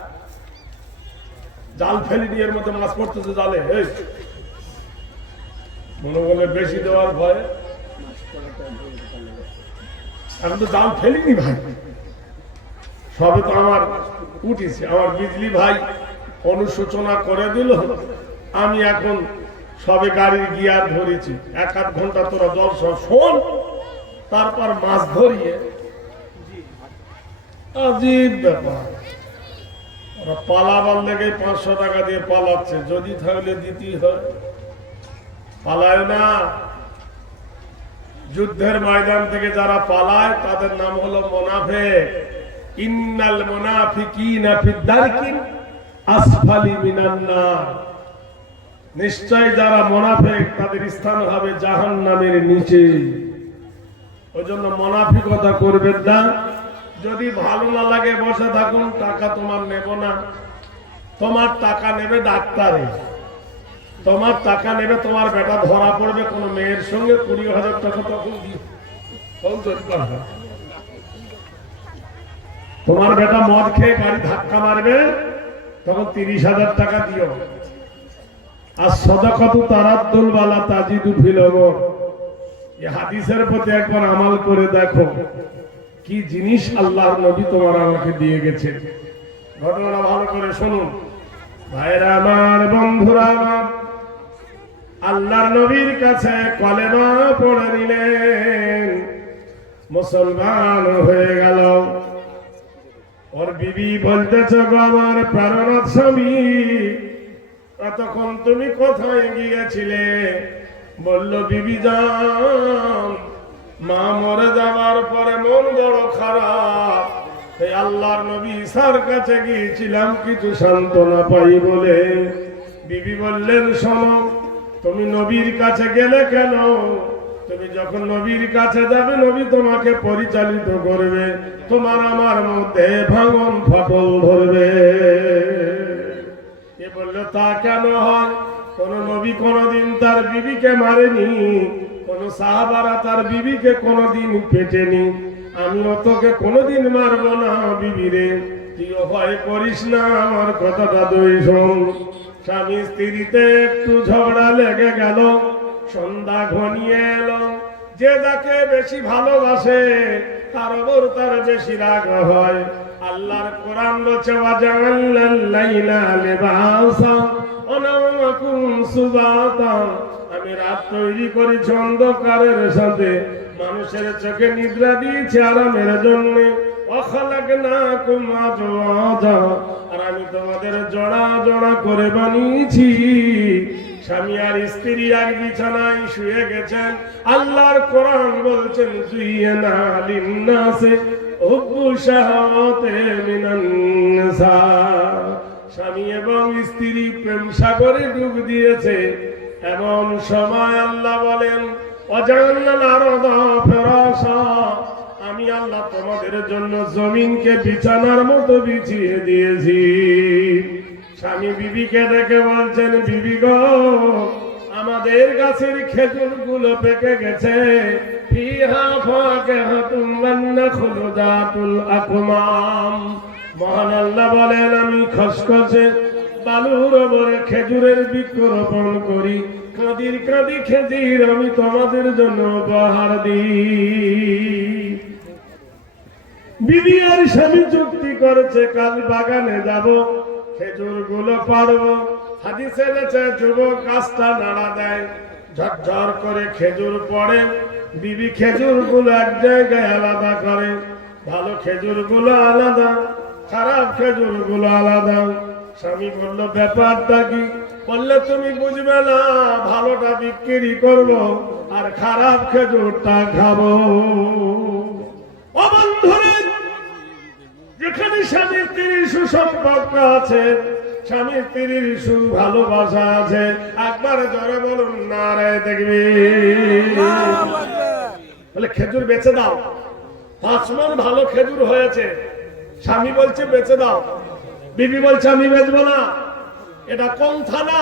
জাল ফেলি নিয়ে এর মধ্যে মাছ পড়তেছে জালে। এই মনে বলে বেশি দেওয়ার ভয়, এখন তো জাল ফেলিনি ভাই, সবে তো আমার উঠেছে। আমার বিজলি ভাই অনুশোচনা করে দিল, আমি এখন সবে গাড়ির গিয়ার ধরেছি। 1-8 ঘন্টা তোরা জল সব শোন, তারপর মাছ ধরিয়ে। আজীব ব্যাপার, ওরা পালাবার লেগে 500 টাকা দিয়ে পালাচ্ছে, যদি থাকলে দিতেই হয়। পালায় না, যুদ্ধের ময়দান থেকে যারা পালায় তাদের নাম হলো মুনাফিক। ইন্নাল মুনাফিকিনা ফিদ দারকিন আসফালি মিনান নার। নিশ্চয় যারা মুনাফিক, তাদের স্থান হবে জাহান্নামের নিচে। ওইজন্য মুনাফিকতা করবেন না। যদি ভালো না লাগে বসে থাকুন, টাকা তোমার নেব না। তোমার টাকা নেবে ডাক্তারে, তোমার টাকা নেবে তোমার বেটা ধরা পড়বে কোন মেয়ের সঙ্গে, 20,000 টাকা তখন দিও। তোমার বেটা মদ খেয়ে গাড়ি ধাক্কা মারবে, তখন 30,000 টাকা দিও। আর সাদাকাতু তারাদ্দুল ওয়ালা তাজিদু ফিল উমর, এই হাদিসের প্রতি একবার আমল করে দেখো, কি জিনিস আল্লাহর নবী তোমার আমাকে দিয়ে গেছে। ঘটনাটা ভালো করে শুনুন ভাইরা আমার, বন্ধুরা আমার। আল্লাহর নবীর কাছে কলেমা পড়ে নিলেন, মুসলমান হয়ে গেল। ওর বিবি বলতেছে, গো আমার প্রাণনাথ স্বামী, এতক্ষণ তুমি কোথায় গিয়েছিলে? বলল, বিবি যান, মা মরে যাওয়ার পরে মন বড় খারাপ, এই আল্লাহর নবী ঈসার কাছে গিয়েছিলাম কিছু সান্ত্বনা পাই বলে। বিবি বললেন, শোনো, তুমি নবীর কাছে গেলে কেন? তুমি যখন নবীর কাছে যাবে, নবী তোমাকে পরিচালিত করবে, তোমার আমার মধ্যে ভাঙন ফাটল ধরবে। এ বললো, তা কেন হয়? কোন নবী কোনদিন তার বিবিকে মারেনি, কোন সাহাবারা তার বিবিকে কোনদিন পেটেনি। আমিও তোকে কোনদিন মারবো না বিবিরে, তুইও ভয় করিস না, আমার কথাটা দুই শোন। স্বামী স্ত্রীতে একটু ঝগড়া লেগে গেল, সন্ধ্যা ঘনিয়ে এলো, যে যাকে বেশি ভালোবাসে তার উপর তার বেশি রাগ হয়। আল্লাহর কোরআন বলছে ওয়াজাআলনাল লাইলা লিবাসা ওয়া নাওমাকুম সুবাতা, আমি রাত তৈরি করেছি অন্ধকারের সাথে, মানুষের চোখে নিদ্রা দিয়েছি আরামের জন্য। ওয়াখালাকনাকুম আজওয়াজা, আর আমি তোমাদের জোড়া জোড়া করে বানিয়েছি। স্বামী আর স্ত্রী এক বিছানায় শুয়ে গেছেন। আল্লাহর কোরআন বলছেন যুইয়ানা লিন্নাসে হুব্বু শাহাওয়াতি মিনান নিসা, স্বামী এবং স্ত্রী প্রেম সাগরে ডুব দিয়েছে। এমন সময় আল্লাহ বলেন ওয়াজাআলনাল আরদা ফিরাশা, আমি আল্লাহ তোমাদের জন্য জমিনকে বিছানার মতো বিছিয়ে দিয়েছি। স্বামী বিবিকে দেখে বলছেন বিবি গো, আমাদের গাছের খেজুর গুলো পেকে গেছে। ফিহা ফাকিহাতুন ওয়ান নাখলু যাতুল আকমাম, মহান আল্লাহ বলেন আমি খসখসে বালুর ওপরে খেজুরের বৃক্ষরোপণ করি, কাঁদির কাঁদি খেজুর আমি তোমাদের জন্য উপহার দিই। বিবি আর স্বামী চুক্তি করেছে কাল বাগানে যাব, খেজুর গুলো পারবো। হাদিসে আছে যুবক গাছটা নাড়া দেয়, ঝরঝর করে খেজুর পড়ে। বিবি খেজুর গুলো এক জায়গায় আলাদা করে, ভালো খেজুর গুলো আলাদা, খারাপ খেজুর গুলো আলাদা। স্বামী বলল ব্যাপারটা কি? বললে তুমি বুঝবে না, ভালোটা বিক্রি করব আর খারাপ খেজুরটা খাবো। ও বন্ধুরে, যেখানে স্বামী স্ত্রীর সুসম্পর্ক আছে, স্বামী স্ত্রীর সুভালোবাসা আছে, একবার জোরে বলুন নারায়ে তাকবীর। বলে খেজুর বেচে দাও, 5 মণ ভালো খেজুর হয়েছে। স্বামী বলছে বেচে দাও, বিবি বলছে আমি বেচবো না। এটা কোন থানা?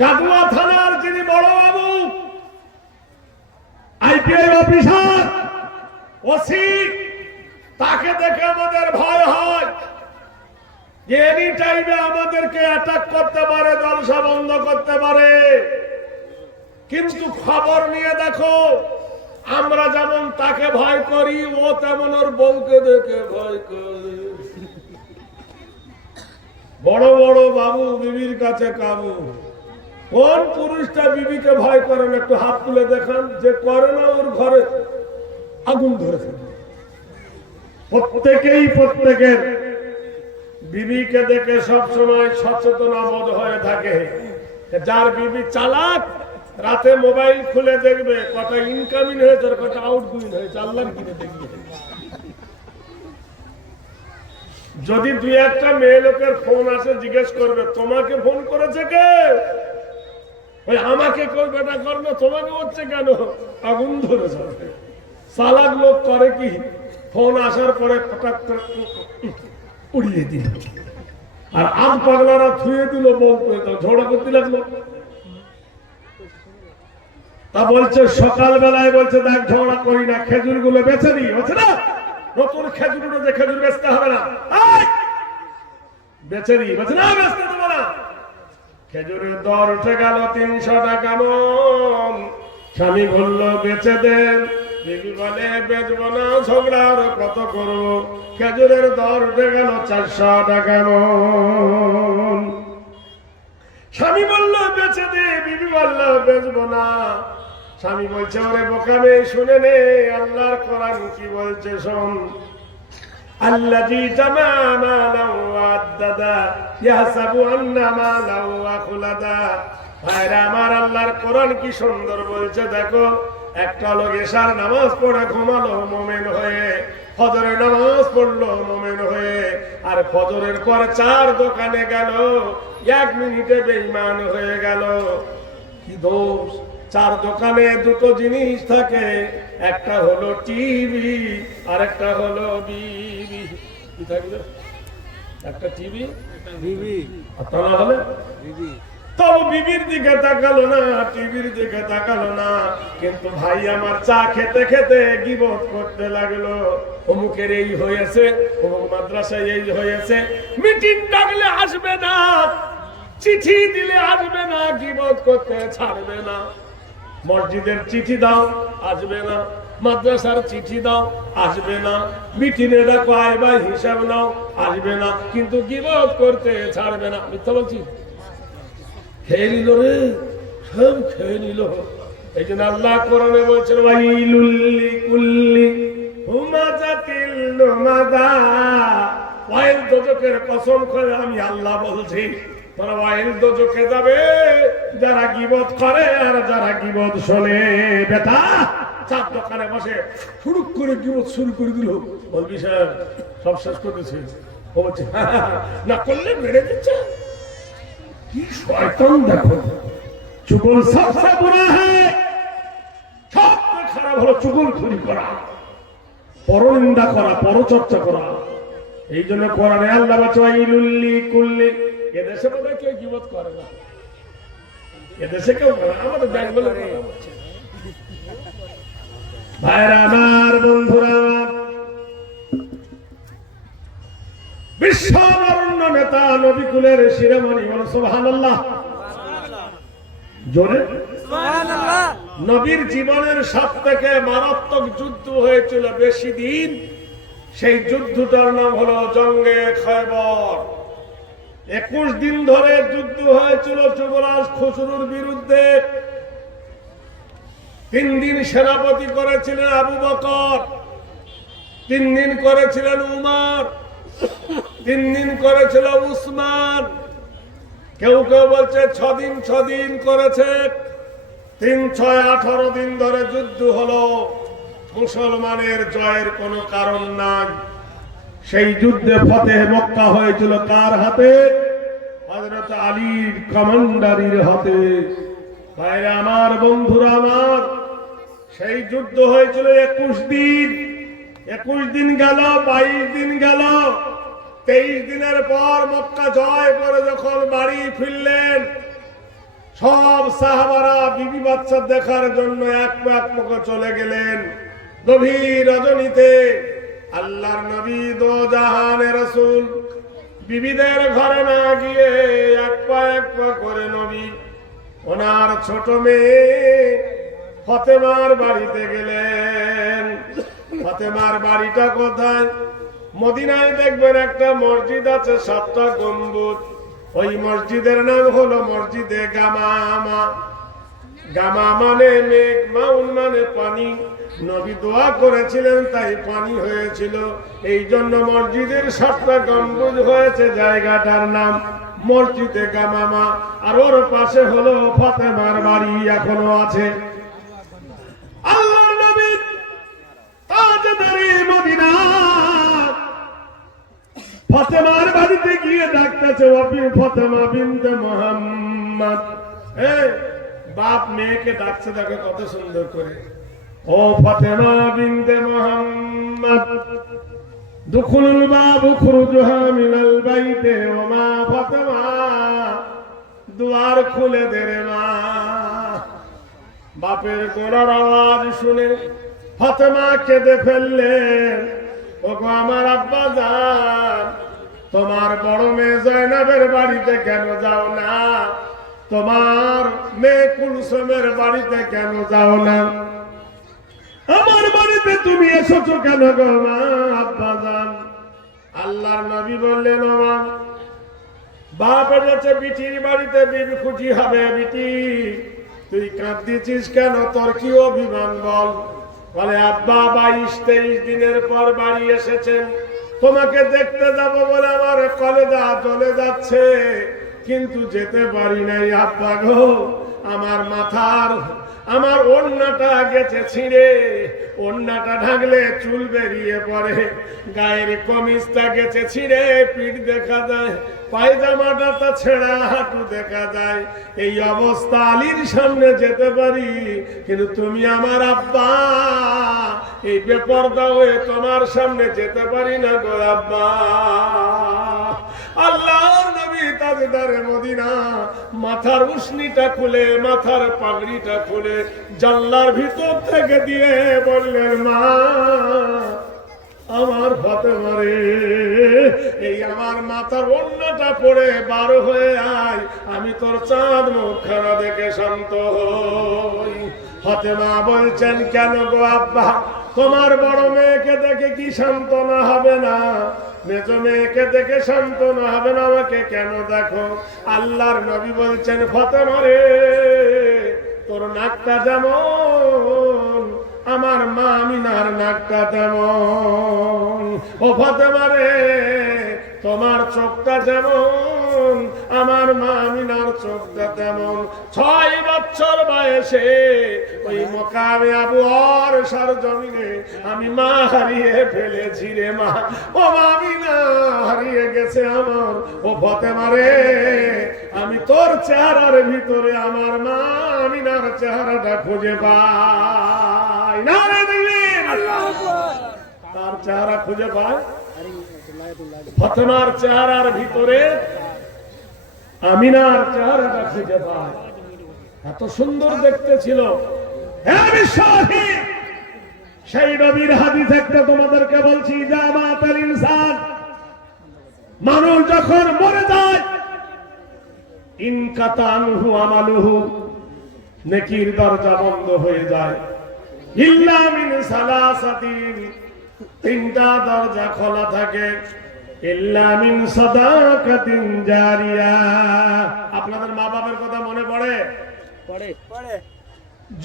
কাদুয়া থানার যিনি বড় বাবু, আইপিআই অফিসার, ওসি, তাকে দেখে আমাদের ভয় হয় যে এনি টাইমে আমাদেরকে অ্যাটাক করতে পারে, জলসা বন্ধ করতে পারে। কিন্তু খবর নিয়ে দেখো, আমরা যেমন তাকে ভয় করি, ও তেমন ওর বউকে দেখে ভয় করে। বড় বড় বাবু বিবির কাছে কাবু। কোন পুরুষটা বিবিকে ভয় করে না? একটু হাত তুলে দেখান। যে করে না ওর ঘরে আগুন ধরেছে। প্রত্যেকেই প্রত্যেকের বিবিকে দেখে সবসময় সচেতনবোধ হয়ে থাকে। যার বিবি চালাক, রাতে মোবাইল খুলে দেখবে কটা ইনকামিং হয়েছে আর কটা আউটগোয়িং হয়েছে, আল্লাহর কিনে দেখবে। যদি 2-1টা মেয়ে লোকের ফোন আসে, জিজ্ঞেস করবে তোমাকে ফোন করেছে কে? ওই আমাকে করবে না, করবে তোমাকে হচ্ছে কেন? আগুন ধরে যাবে। চালাক লোক করে কি, ফোন আসার পরে হঠাৎ করে উড়িয়ে দিল, আর আজ পাগলারা থুয়ে দিল, বউ ঝগড়া করতে লাগলো। তা বলছে সকালবেলায় বলছে দেখ ঝগড়া করি না, খেজুর গুলো বেচে দিই। হচ্ছে না, নতুন খেজুর উঠেছে, খেজুর বেচতে হবে না, বেচে দিই। বলছে না, বেচতে দেবো না। খেজুরের দর উঠে গেল 300 টাকা মণ। স্বামী বলল বেচে দেন। বিবি বলে বেচবো না, ঝগড়া আরো কত করবো। খেজুরের দর উঠে গেল 400 টাকা মণ। স্বামী বলল বেচে দে, বিবি বলল বেচবো না। স্বামী বলছে ওরে বোকামে, শুনে নে আল্লাহর কোরআন কি বলছে শোন। আল্লাযী জামা মালান ওয়া আদ্দাদা ইয়াহসাবু আন্না মালাহু আখলাদা। ভাইরা আমার, আল্লাহর কোরআন কি সুন্দর বলছে দেখো। একটা লোক এশার নামাজ পড়ে ঘুমালো মুমিন হয়ে, ফজরের নামাজ পড়লো মুমিন হয়ে, আর ফজরের পর 4 দোকানে গেল, 1 মিনিটে বেঈমান হয়ে গেল। কি দোষ? 4 দোকানে 2টো জিনিস থাকে, একটা হলো টিভি আর একটা হলো বিবি। কি থাকবে? একটা টিভি, বিবি, আর তা না হলে বিবি। তবে বিবির দিকে তাকালো না, টিভির দিকে তাকালো না, কিন্তু ভাই আমার চা খেতে খেতে গীবত করতে লাগলো। অমুকের এই হয়েছে, অমুক মাদ্রাসায় এই হয়েছে, মিটিং ডাকলে আসবে না, চিঠি দিলে আসবে না, গীবত করতে ছাড়বে না। মসজিদের চিঠি দাও, আসবে না। মাদ্রাসার চিঠি দাও, আসবে না। মিটিংয়ে ডাকো, আয় ভাই হিসাব নাও, আসবে না। কিন্তু গীবত করতে ছাড়বে না। মিথ্যা বলছি? খেয়ে নিল রে, সব খেয়ে নিল। এই জন্য আল্লাহ কোরআনে বলছেন, ওয়াইলুল লিকুল্লি হুমাযাতিল লুমাযা। ওয়াইল দোজখের কসম করে আমি আল্লাহ বলছি, তারা ওয়াইল দোজখে যাবে যারা গীবত করে আর যারা গীবত শোনে। বেটা চার দোকানে বসে শুরু করে গীবত শুরু করে দিল, বলবি স্যার সব শেষ করে দিচ্ছে। ও বলছে না করলে মেরে দিচ্ছে। কি শয়তান দেখো! চুগল সবচেয়ে বুরা হ্যায়, সবচেয়ে খারাপ হলো চুগলখড়ি করা, পরনিন্দা করা, পরচর্চা করা। এই জন্য কোরআনে আল্লাহ বলছে ওয়াইলুল লিকুল্লি। এদেশে বোধহয় কেউ গীবত করে না, এদেশে কেউ করে না, আমাদের বেঙ্গলে করে। ভাইরা আমার, বন্ধুরা, বিশ্ববরণ্য নেতা নবী কুলের শিরোমণি, বলো সুবহানাল্লাহ জোরে। নবীর জীবনের সবথেকে মারাত্মক যুদ্ধ হয়েছিল বেশি দিন, সেই যুদ্ধটার নাম হলো জঙ্গে খয়বর। 21 দিন ধরে যুদ্ধ হয়েছিল যুবরাজ খুসরুর বিরুদ্ধে। 3 দিন সেনাপতি করেছিলেন আবু বকর, 3 দিন করেছিলেন উমর, 3 দিন করেছিল উসমান, কেউ কেউ বলছে 6 দিন করেছে। 3, 6, 18 দিন ধরে যুদ্ধ হলো। মুসলমানের জয়ের কোনো কারণ নাই। সেই যুদ্ধে ফতেহ মক্কা হয়েছিল কার হাতে? হযরত আলীর কমান্ডারির হাতে। ভাইরা আমার, বন্ধুরা আমার, সেই যুদ্ধ হয়েছিল 21 দিন। 21 দিন গেল, 22 দিন গেল, 23 দিনের পর মক্কা জয় করে যখন বাড়ি ফিরলেন, সব সাহাবারা বিবি বাচ্চা দেখার জন্য এক পক্ষ চলে গেলেন। গভীর রজনীতে আল্লাহর নবী দো জাহানের রাসূল বিবিদের ঘরে না গিয়ে এক পা করে নবী ওনার ছোট মেয়ে ফাতেমার বাড়িতে গেলেন। ফাতেমার বাড়িটা কোথায়? মদিনায় দেখবেন একটা মসজিদ আছে 7টা গম্বুজ। ওই মসজিদের নাম হলো মসজিদে গামামা। গামা মানে মেঘ, মাউন মানে পানি। নবী দোয়া করেছিলেন তাই পানি হয়েছিল। এই জন্য মসজিদের 7টা গম্বুজ হয়েছে, জায়গাটার নাম মসজিদে গামামা। আর ওর পাশে হলো ফাতেমার বাড়ি, এখনো আছে। আল্লাহর নবী তাজদারে মদিনা ফাতেমার বাড়িতে গিয়ে ডাকতেছে, ওয়াবি ফাতেমা বিনতে মুহাম্মদ। বাপ মেয়েকে ডাকছে, দেখো কত সুন্দর করে। ও ফাতেমা বিনতে মুহাম্মদ, দুখুলুল বাবু খুরুজুহা মিনাল বাইতে, ও মা ফাতেমা দুয়ার খুলে দে রে মা। বাপের গলার আওয়াজ শুনে ফাতেমা কেঁদে ফেললেন। ওগো আমার আব্বা জান, তোমার বড় মেয়ে জয়নাবের বাড়িতে কেন যাও না? তোমার মেয়ে কুলসুমের বাড়িতে কেন যাও না? আমার বাড়িতে তুমি এসেছো কেন গো মা? আব্বা জান, আল্লাহর নবী বললেন, ও মা, বাপ এসেছে বিটির বাড়িতে, বিবি খুশি হবে। বিটি তুই কাঁদতেছিস কেন? তোর কি অভিমান বল? বলে, আব্বা 22-23 দিনের পর বাড়ি এসেছেন, তোমাকে দেখতে যাব বলে আমার কলেজা চলে যাচ্ছে, কিন্তু যেতে পারি নাই আব্বা গো। আমার ওড়নাটা গেছে ছিঁড়ে, ওড়নাটা ঢাকলে চুল বেরিয়ে পড়ে, গায়ের কমিজটা গেছে ছিঁড়ে, পিঠ দেখা যায়, পায়জামাটা তো ছেঁড়া, হাঁটু দেখা যায়। এই অবস্থা, আলীর সামনে যেতে পারি, কিন্তু তুমি আমার আব্বা, এই বেপরদা হয়ে তোমার সামনে যেতে পারি না গো আব্বা। আল্লাহর নবী তাজদারে মদিনা মাথার উশনিটা খুলে, মাথার পাগড়িটা খুলে জানলার ভিতর থেকে দিয়ে বললেন, মা আমার ফাতেমা রে, এই আমার মাথার ওড়নাটা পড়ে বার হয়ে আয়, আমি তোর চাঁদ মুখখানা দেখে শান্ত হই। ফাতেমা বলছেন, কেন গো আব্বা, তোমার বড় মেয়েকে দেখে কি সান্ত্বনা হবে না? মেজ মেয়েকে দেখে সান্ত্বনা হবে না, আমাকে কেন দেখো? আল্লাহর নবী বলছেন, ফাতেমা রে, তোর নাকটা যেমন আমার মা আমিনার নাকটা তেমন। ও ফাতেমা রে, তোমার চোখটা যেমন আমার মা আমিনার চোখটা তেমন। 6 বছর বয়সে ওই মকামে আবু আর সরজমিনে আমি মা হারিয়ে ফেলেছি রে মা। ও আমিনা হারিয়ে গেছে আমার। ও ফাতেমা রে, আমি তোর চেহারার ভিতরে আমার মা আমিনার চেহারাটা খুঁজে পাই না রে দিলেন। তার চেহারা খুঁজে পায়, ফাতেমার চেহারার ভিতরে আমিনার চেহারাটা খুঁজে পায়। এত সুন্দর দেখতে ছিল। হ্যাঁ বিশ্বাসী, সেই নবীর হাদিস একটা তোমাদেরকে বলছি, জামাতাল ইনসান, মানুষ যখন মরে যায়, ইনকাতা আনহু আমালুহু, নেকির দরজা বন্ধ হয়ে যায়। ইল্লা মিন সালাসাতিন, 3টা দরজা খোলা থাকে। ইল্লা মিন সাদাকাতিন জারিয়া। আপনাদের মা বাবার কথা মনে পড়ে? পড়ে।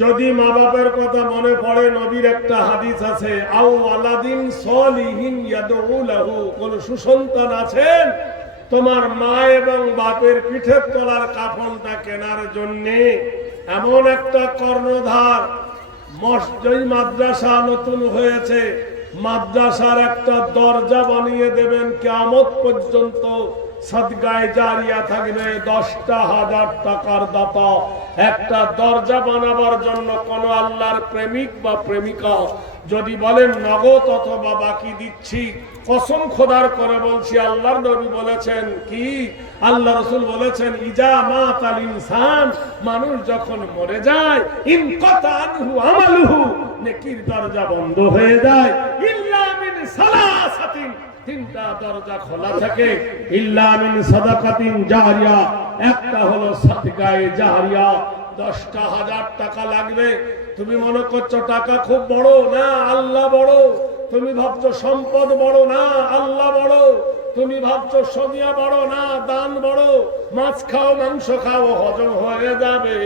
যদি মা বাবার কথা মনে পড়ে, নবীর একটা হাদিস আছে, আও আলাদিন সলিহিন ইয়াদউ লাহু, কোন সুসন্তান আছেন তোমার মা এবং বাপের পিঠের তলার কাফনটা কেনার জন্য এমন একটা কর্ণধার, মসজিদ মাদ্রাসা নতুন হয়েছে, মাদ্রাসার একটা দরজা বানিয়ে দেবেন, কিয়ামত পর্যন্ত সাদগায়ে জারিয়া থাকবে। 10,000 টাকার দাতা। একটা দরজা বানাবার জন্য কোন আল্লাহর প্রেমিক বা প্রেমিকা যদি বলেন নগদ অথবা বাকি দিচ্ছি, কসম খোদার করে বলছি, আল্লাহর নবী বলেছেন কি, আল্লাহ রাসূল বলেছেন, ইজা মাতাল ইনসান, মানুষ যখন মরে যায়, ইনকাতা আনহু আমালুহু, নেকির দরজা বন্ধ হয়ে যায়। ইল্লা মিন সালাসাতিন, 3টা দরজা খোলা থাকে। ইল্লা মিন সাদাকাতিন জারিয়া, একটা হলো সাদকায়ে জারিয়া। 10,000 টাকা লাগবে। তুমি মনে করছো টাকা খুব বড়, না আল্লাহ বড়। তুমি ভাবছো সম্পদ বড়, না আল্লাহ বড়। তুমি ভাবছো সদিয়া বড়, না দান বড়। মাছ খাও, মাংস খাও, হজম হয়ে যাবে।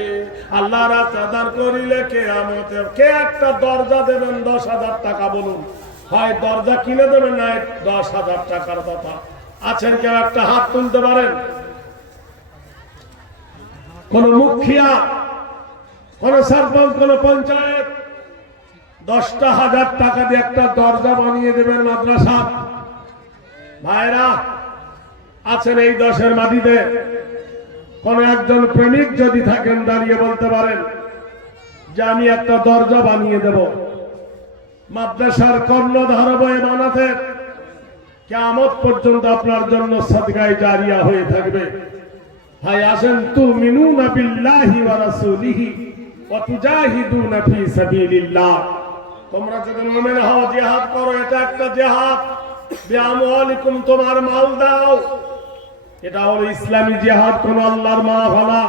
আল্লাহ রাস্তা দান করিলে কিয়ামতে কে একটা দরজা দেবেন 10,000 টাকা? বলুন, হয় দরজা কিনে দেবেন, না 10,000 টাকার দাতা আছেন? কেউ একটা হাত তুলতে পারেন? কোন মুখিয়া, কোন সরপঞ্চ, কোন পঞ্চায়েত 10,000 টাকা দিয়ে একটা দরজা বানিয়ে দেবেন মাদ্রাসা? ভাইরা আছেন এই 10-এর মাটিতে? কোন একজন প্রেমিক যদি থাকেন, দাঁড়িয়ে বলতে পারেন যে আমি একটা দরজা বানিয়ে দেব, মাদ্রাসার কর্ণধার বয়ে বানাতে, কিয়ামত পর্যন্ত আপনার জন্য সাদগায়ে জারিয়া হয়ে থাকবে। ভাই আসেন, তুমিনুনা বিল্লাহি ওয়া রাসূলিহি ওয়া তুজাহিদুনা ফি সাবিলিল্লাহ। তোমরা যদি মুমিন হও, জিহাদ করো, এটা একটা জিহাদ। বিআমওয়ালিকুম, তোমার মাল দাও, এটা হলো ইসলামী জিহাদ। কোন আল্লাহর মা ভালা,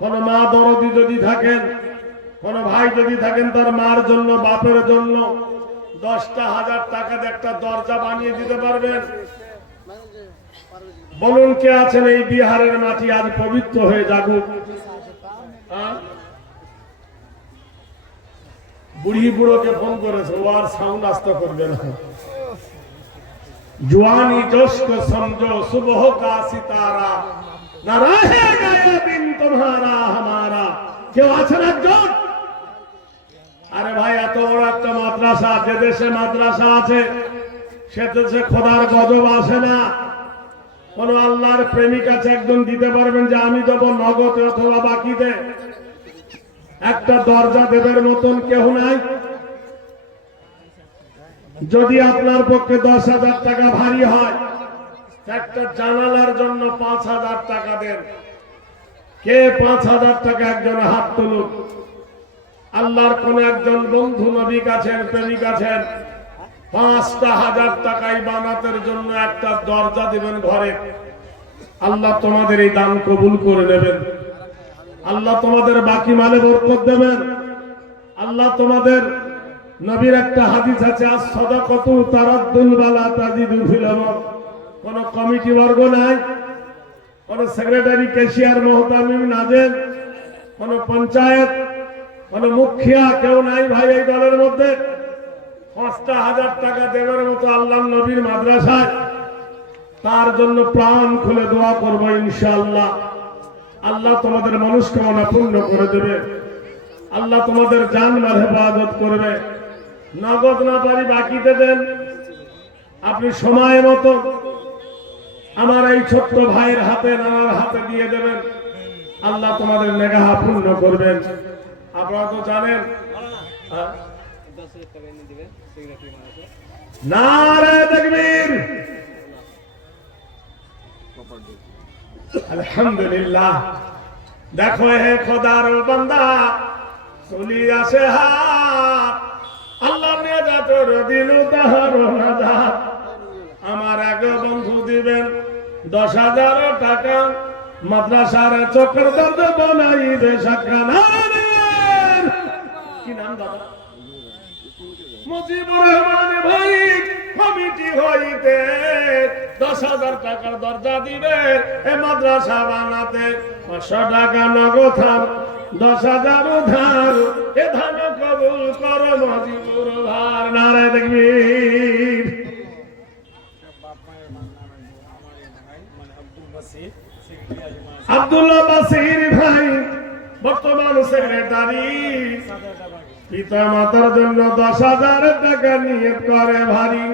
কোন মা দরদি যদি থাকেন, কোন ভাই যদি থাকেন, তার মার জন্য, বাপের জন্য 10,000 টাকা দিয়ে একটা দরজা বানিয়ে দিতে পারবেন? বলুন কে আছেন? এই বিহারের মাটি আজ পবিত্র হয়ে যাগুক। বুড়ি বুড়োকে ফোন করেছে, ও আর সাউন্ড আসতে করবে না। জওয়ানি জোশ কো সমঝো সুবহ কা সিতারা, না রহেগা ইয়ে দিন তোমারা হামারা। কেউ আছেন একজন? আরে ভাই, এত বড় একটা মাদ্রাসা, যে দেশে মাদ্রাসা আছে সে দেশে খোদার গজব আসে না। কোন আল্লাহর প্রেমিক আছে একজন দিতে পারবেন যে আমি দেবো নগদ অথবা বাকিতে? একটা দরজা দেবের মতন কেউ নাই। যদি আপনার পক্ষে 10,000 টাকা ভারী হয়, একটা জানালার জন্য 5,000 টাকা দেন। কে 5,000 টাকা? একজন হাত তুলুন। আল্লাহর কোন একজন বন্ধু নবী আছেন, প্রেমিক আছেন, 5,000 টাকায় বানাতের জন্য একটা দরজা দিবেন ঘরে। আল্লাহ তোমাদের এই দান কবুল করে নেবেন। আল্লাহ তোমাদের বাকি মালে বরকত দেবেন। আল্লাহ তোমাদের নবীর একটা হাদিস আছে, as-সাদাকাতু তারাদ্দুল বালা তাজিদু ফিল আমর। কোন কমিটি বর্গ নাই, কোন সেক্রেটারি, ক্যাশিয়ার, মুহতামিম, নাজেম, কোন পঞ্চায়েত, কোন মুখিয়া কেউ নাই ভাই এই দলের মধ্যে। ৫,০০০ টাকা দেওয়ার মতো আল্লাহ নবীর মাদ্রাসায়, তার জন্য প্রাণ খুলে দোয়া করবো ইনশাআল্লাহ। আল্লাহ তোমাদের মনস্কামনা পূর্ণ করে দেবে, আল্লাহ তোমাদের জান মাল হেফাজত করবে। নগদ না পারি বাকিতে দেন, আপনি সময় মতো আমার এই ছোট্ট ভাইয়ের হাতে, নানার হাতে দিয়ে দেবেন, আল্লাহ তোমাদের নেগাহা পূর্ণ করবেন। আপনারা তো জানেন, নারে তাকবীর, আলহামদুলিল্লাহ। দেখো হে খোদার বান্দা, চলি আসে হাত, আল্লাহ নেজাতর দিল তাহার নাজাত। আমার এক বন্ধু দিবেন 10,000 টাকা, মাদ্রাসার চক্রধর বানাইবে সাকরানা। কি নাম দাদা? মুজিবুর রহমান ভাই কমিটি হইতে 10,000 টাকার দরজা দিবে এ মাদ্রাসা বানাতে। 500 টাকা নগদ ধার, 10,000 ধার, এ ধান কবুল করো মুজিবুর ভার। নারে তাকবীর। আব্দুল্লাহ বাসির ভাই বর্তমান সেক্রেটারি, পিতা মাতার জন্য 10,000 টাকা নিয়ত করে ভারী।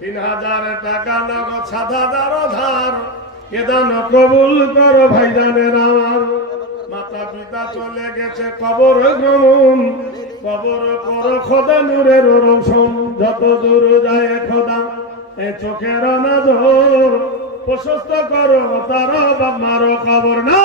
3,000 টাকা নগদ, 7,000 ধার, এ দান কবুল করো ভাইজানের আমার। মাতা পিতা চলে গেছে কবর গ্রহণ, কবর করো খোদা নূরের রোশন। যত দূর যায় খোদা এ চোখের নজর, প্রশস্ত করো তার বাপ মারো কবর। না